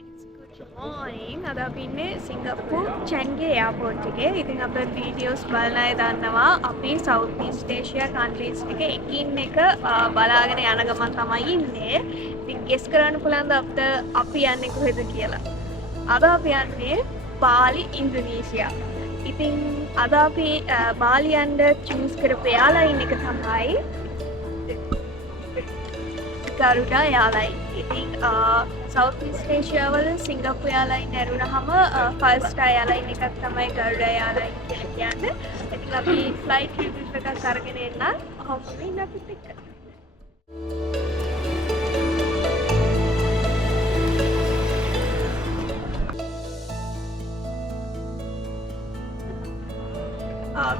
Good morning. අද අපි ඉන්නේ සිංගප්පූර් චැන්ගේ එයාපෝට් එකේ. ඉතින් අපේ වීඩියෝස් බලන අය දන්නවා අපි සවුත් ඊස්ට් ඒෂියා කන්ට්‍රීස් ටික එකින් එක බලාගෙන යන ගමන් තමයි ඉන්නේ. ඉතින් ගෙස් කරන්න පුළුවන්ද අපි යන්නේ කොහෙද කියලා? අද අපි යන්නේ බාලි ඉන්දුනීසියා. ඉතින් අද අපි බාලි යන්න චූස් කරපු එයාලයින් එක තමයි ගරුඩා එයාලයින්. ඉතින් සවුත් ඊස්ට් ඒෂියාවල සිංගප්පූර් එයාලයින් ඇරුණාම ෆස්ට් එයාලයින් එකක් තමයි ගරුඩා එයාලයින් කියලා කියන්නේ. ඉතින් අපි ෆ්ලයිට් රිවිව් එකක් අරගෙන එන්න ඔහොම ඉන්න අපිත් එක්ක.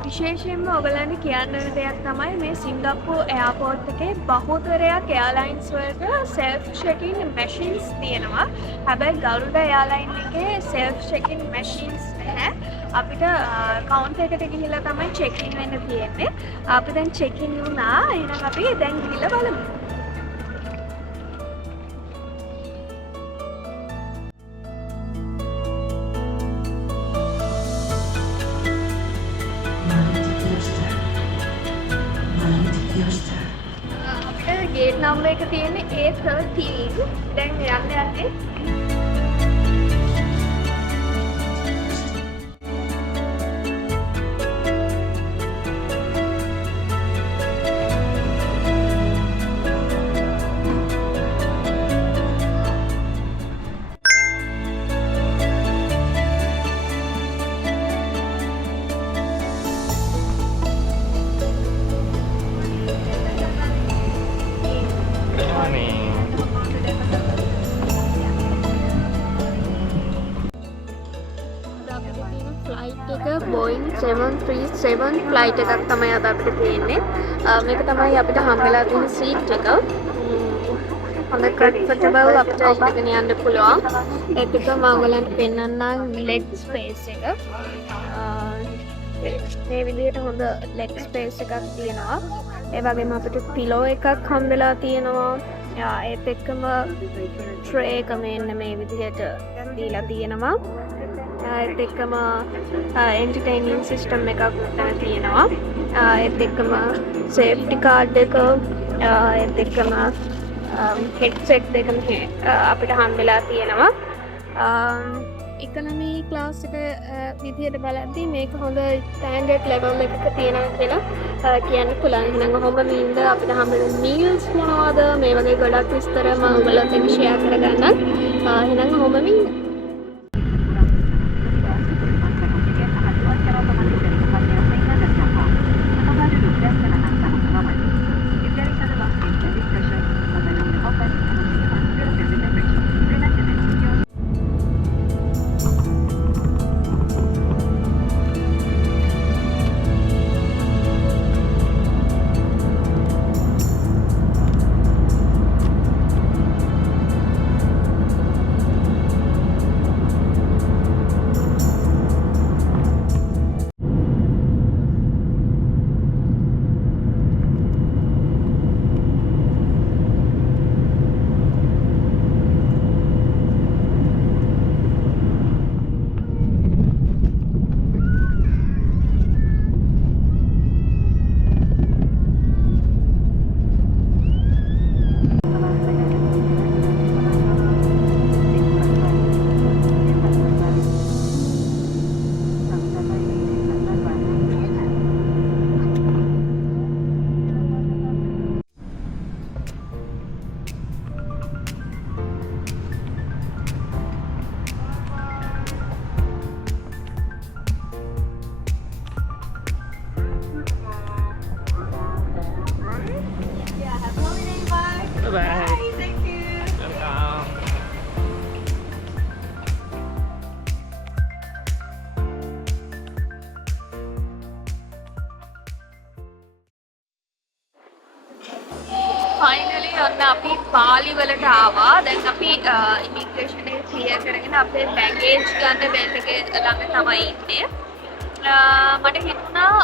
විශේෂයෙන්ම ඔයගලන්ට කියන්න වෙන දෙයක් තමයි මේ සිංගප්පූර් එයාපෝට් එකේ බහුතරයක් එයාලයින්ස් වලට සෙල්ෆ් චෙකින් මැෂින්ස් තියෙනවා. හැබැයි ගරුඩා එයාලයින් එකේ සෙල්ෆ් චෙකින් මැෂින්ස් නැහැ. අපිට කවුන්ටර් එකට ගිහිල්ලා තමයි චෙකින් වෙන්න තියෙන්නේ. අපි දැන් චෙකින් වුණා. එහෙනම් අපි දැන් ගිහිල්ලා බලමු. ගේට් නම්බර් එක තියෙන්නේ A13. දැන් යන්නේ Boeing 737 ෆ්ලයිට් එකක් තමයි අද අපිට තියෙන්නේ. මේක තමයි අපිට හම්බෙලා තියෙන සීට් එක. හොඳ කම්ෆර්ටබල් අපිට ඉඳගෙන යන්න පුළුවන්. ඒත් එක මම ඔයගලන්ට පෙන්නන්නම් ලෙග් ස්පේස් එක. මේ විදිහට හොඳ ලෙග් ස්පේස් එකක් තියෙනවා. ඒ වගේම අපිට පිලෝ එකක් හම්බෙලා තියෙනවා. ඒත් එක්කම ට්‍රේ එක මෙන්න මේ විදිහට දීලා තියෙනවා. ඒත් එක්කම එන්ටර්ටේනින් සිස්ටම් එකක් තියෙනවා. ඒත් එක්කම සේෆ්ටි කාඩ් එක, ඒත් එක්කම හෙඩ්සෙට් දෙකම අපිට හම්බෙලා තියෙනවා. ඉකනොමි ක්ලාස් එක විදිහට බලද්දී මේක හොඳ ස්ටෑන්ඩඩ් ලෙවල් එකක තියෙනවා කියලා කියන්න පුළුවන්. එහෙනම් ඔහොම මින්ද අපිට හම්බෙන මීල්ස් මොනවද මේ වගේ ගොඩක් විස්තර මම ඔයගලත් එක්ක ෂෙයා කරගන්නම්. එහෙනම් ඔහොම මින්ද Bye. Thank you. Welcome. Finally ඔන්න අපි බාලි වලට ආවා. දැන් අපි ඉමිග්‍රේෂන් එක ක්ලියර් කරගෙන අපේ බෑගේජ් ගන්න බෙල්ට් එකේ ළඟ තමයි ඉන්නේ. මට හිතුණා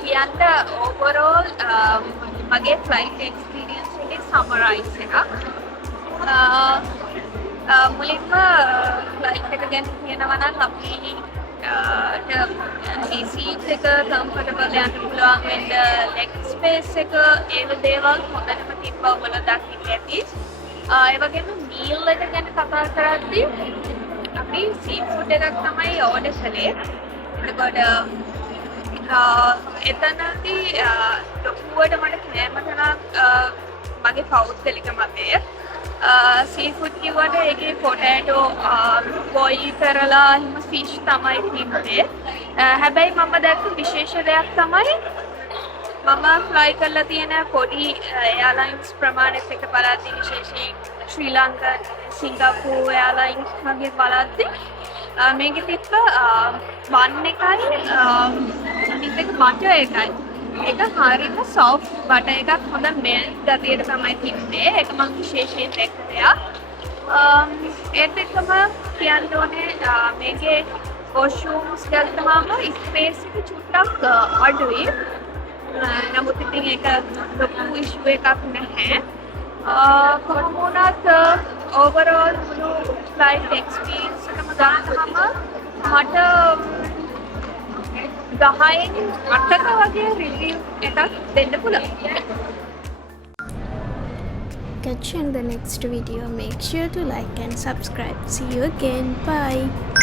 කියන්න ඕවරෝල් මගේ ෆ්ලයිට් එක්ස්පීරියන්ස් එකේ සමරයිස් එකක්. මුලින්ම ගැන කියනවා නම් අපි මේ සීට් එක කම්ෆර්ටබල් යන්න පුළුවන් වෙන්න ලෙග් ස්පේස් එක ඒ දේවල් හොඳටම තිබ්බා ඔයගොල්ලෝ දකින්න ඇති. ඒ වගේම මීල් එක ගැන කතා කරද්දී අපි සී ෆුඩ් එකක් තමයි ඕඩර් කළේ. එතකොට එතනදී ලොකුවට මට කෑම තරම් මගේ පෞද්ගලික මතය සී ෆුඩ් කිව්වට ඒකේ පොටෑටෝ බොයිල් කරලා එහෙම ෆිෂ් තමයි තිබ්බේ. හැබැයි මම දැක්ක විශේෂ දෙයක් තමයි මම ෆ්ලයි කරලා තියෙන පොඩි එයාලයින්ස් ප්‍රමාණෙත් එක බලද්දී විශේෂයෙන් ශ්‍රී ලංකා සිංගප්පූර් එයාලයින්ස් වගේ බලද්දී මේකේ තිබ්බ වන් එකයි අනිත් එක බටර් එකයි ඒක හරියම සොෆ්ට් බටර් එකක් හොඳ මෙල්ට් ගතියට තමයි තිබ්බේ. ඒක මම විශේෂයෙන් දැක්ක දෙයක්. ඒත් එක්කම කියන්න ඕනේ මේකේ වොෂරූම්ස් ගත්තම ස්පේස් එක චුට්ටක් අඩුයි. නමුත් ඉතින් ඒක ලොකු ඉෂුව එකක් නැහැ. කොහොම වුණත් ඕවරෝල් මුළු ෆ්ලයිට් එක්ස්පීරියන්ස් එකම ගත්තම මට 10න් 8ක වගේ රිවිව් එකක් දෙන්න පුළුවන්. Catch you in the next video. Make sure to like and subscribe. See you again. Bye.